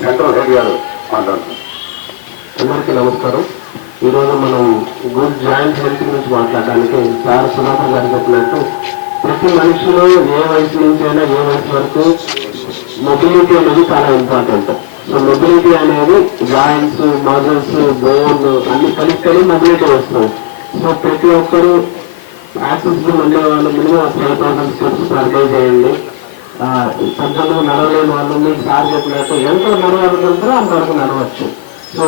Central head గారు మాట్లాడుతున్నారు. అందరికీ నమస్కారం. ఈరోజు మనం గుడ్ జాయింట్ హెల్త్ గురించి మాట్లాడడానికి సార్ సుధాకర్ గారు చెప్పినట్టు ప్రతి మనిషిలో ఏ వయసు నుంచి అయినా ఏ వయసు వరకు మొబిలిటీ అనేది చాలా ఇంపార్టెంట్. సో మొబిలిటీ అనేది జాయింట్స్, మజిల్స్, బోన్ అన్ని కలిస్తేనే మొబిలిటీ వస్తుంది. సో ప్రతి ఒక్కరు యాక్సెస్ ఉండే వాళ్ళు మినిమం 5,000 స్టెప్స్ పర్ డే చేయండి. పెద్దలు నడవలేని వాళ్ళు మీకు సార్ చెప్పినట్టు ఎంత నడవగలుగుతారో అంతవరకు నడవచ్చు. So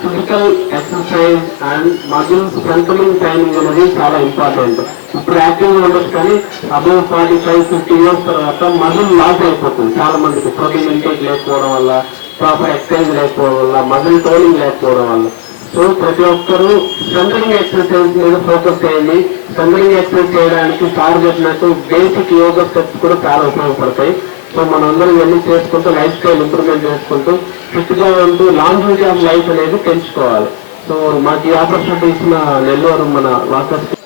physical exercise and muscle strengthening training అనేది చాలా ఇంపార్టెంట్. ఇప్పుడు యాక్టివ్గా ఉండొచ్చు కానీ అబౌవ్ 45-50 ఇయర్స్ తర్వాత మజిల్ లాస్ అయిపోతుంది చాలా మందికి. ప్రోటీన్ ఇంటేక్ లేకపోవడం వల్ల, ప్రాపర్ ఎక్సర్సైజ్ లేకపోవడం వల్ల, మజిల్ టోనింగ్ లేకపోవడం వల్ల. సో ప్రతి ఒక్కరూ స్ట్రెంథనింగ్ ఎక్సర్సైజ్ మీద ఫోకస్ చేయండి. స్ట్రెంథనింగ్ ఎక్సర్సైజ్ చేయడానికి సార్ చెప్పినట్టు బేసిక్ యోగా స్టెప్స్ కూడా చాలా ఉపయోగపడతాయి. సో మనందరం ఇవన్నీ చేసుకుంటూ లైఫ్ స్టైల్ ఇంప్రూవ్మెంట్ చేసుకుంటూ ఫిట్గా ఉంటూ లాంజివిటీ ఆఫ్ లైఫ్ అనేది పెంచుకోవాలి. సో మాకు ఈ ఆపర్చునిటీ ఇచ్చిన నెల్లూరు మన walkers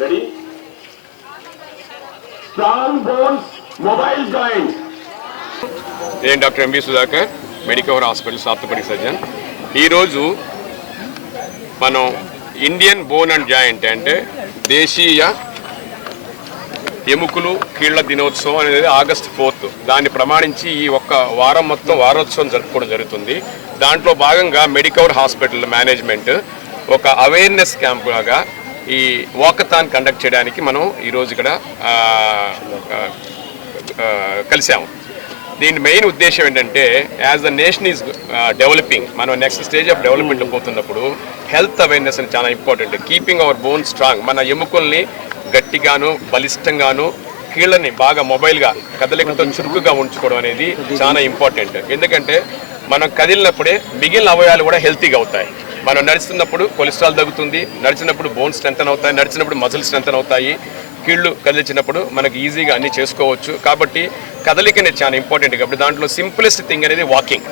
Ready? Strong bones, mobile joints. నేను doctor M V Sudhakar, Medicover hospital orthopaedic surgeon. ఈరోజు మనం ఇండియన్ బోన్ అండ్ జాయింట్ అంటే దేశీయ ఎముకలు కీళ్ల దినోత్సవం అనేది August 4th. దాన్ని ప్రమాణించి ఈ ఒక్క వారం మొత్తం వారోత్సవం జరుపుకోవడం జరుగుతుంది. దాంట్లో భాగంగా మెడికవర్ హాస్పిటల్ మేనేజ్మెంట్ ఒక అవేర్నెస్ క్యాంప్ లాగా ఈ వాకథాన్ కండక్ట్ చేయడానికి మనం ఈరోజు ఇక్కడ కలిసాము. దీని మెయిన్ ఉద్దేశం ఏంటంటే as the nation is developing, మనం నెక్స్ట్ స్టేజ్ ఆఫ్ డెవలప్మెంట్ పోతున్నప్పుడు హెల్త్ అవేర్నెస్ అని చాలా important. Keeping our bone strong, మన ఎముకల్ని గట్టిగాను బలిష్టంగాను కీళ్ళని బాగా మొబైల్గా కదలికతో చురుకుగా ఉంచుకోవడం అనేది చాలా ఇంపార్టెంట్. ఎందుకంటే మనం కదిలినప్పుడే మిగిలిన అవయవాలు కూడా హెల్తీగా అవుతాయి. మనం నడుస్తున్నప్పుడు కొలెస్ట్రాల్ తగ్గుతుంది, నడిచినప్పుడు బోన్ స్ట్రెంథన్ అవుతాయి, నడిచినప్పుడు మజిల్ స్ట్రెంథన్ అవుతాయి, కీళ్ళు కదిలించినప్పుడు మనకి ఈజీగా అన్నీ చేసుకోవచ్చు. కాబట్టి కదలిక అనేది చాలా ఇంపార్టెంట్. కాబట్టి దాంట్లో సింపులెస్ట్ థింగ్ అనేది వాకింగ్.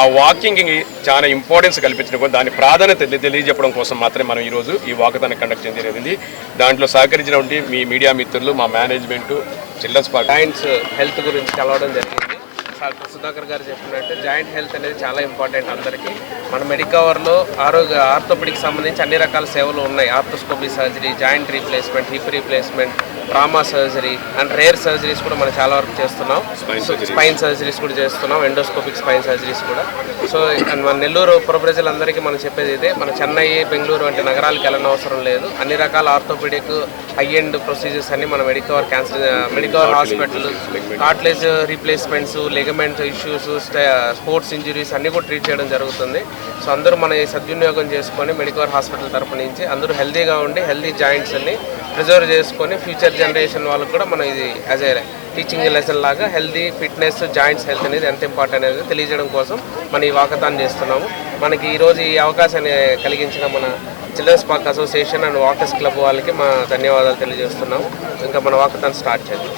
ఆ వాకింగ్కి చాలా ఇంపార్టెన్స్ కల్పించడం కోసం, దాని ప్రాధాన్యత తెలియజెప్పడం కోసం మాత్రమే మనం ఈరోజు ఈ వాకథాన్ కండక్ట్ చేయడం జరిగింది. దాంట్లో సహకరించినటువంటి మీ మీడియా మిత్రులు, మా management, children's park joints health గురించి కలవడం జరిగింది. సుధాకర్ గారు చెప్పినట్టు జాయింట్ హెల్త్ అనేది చాలా ఇంపార్టెంట్ అందరికీ. మన మెడికవర్లో ఆర్థోపెడిక్ సంబంధించి అన్ని రకాల సేవలు ఉన్నాయి. Arthroscopy surgery, joint replacement, hip replacement, trauma surgery and rare surgeries కూడా మనం చాలా వరకు చేస్తున్నాం. స్పైన్ సర్జరీస్ కూడా చేస్తున్నాం, ఎండోస్కోపిక్ స్పైన్ సర్జరీస్ కూడా. సో మన నెల్లూరు పుర ప్రజలందరికీ మనం చెప్పేది ఇదే, మన చెన్నై, బెంగళూరు వంటి నగరాలకు వెళ్ళనవసరం లేదు. అన్ని రకాల ఆర్థోపెడిక్ హై ఎండ్ ప్రొసీజర్స్ అన్ని మన Medicover hospital, cartilage replacements, ligament issues, sports injuries అన్నీ కూడా ట్రీట్ చేయడం జరుగుతుంది. సో అందరూ మన ఈ సద్వినియోగం చేసుకొని మెడికవర్ హాస్పిటల్ తరఫు నుంచి అందరూ హెల్తీగా ఉండి హెల్తీ జాయింట్స్ అన్ని ప్రిజర్వ్ చేసుకొని ఫ్యూచర్ జనరేషన్ వాళ్ళకు కూడా మనం ఇది యాజ్ ఏ టీచింగ్ లెసన్ లాగా హెల్తీ ఫిట్నెస్, జాయింట్స్ హెల్త్ అనేది ఎంత ఇంపార్టెంట్ అనేది తెలియజేయడం కోసం మనం ఈ వాకథాన్ చేస్తున్నాము. మనకి ఈరోజు ఈ అవకాశాన్ని కలిగించిన మన children's park association and walkers club వాళ్ళకి మా ధన్యవాదాలు తెలియజేస్తున్నాము. ఇంకా మన వాకథాన్ స్టార్ట్ చేద్దాం.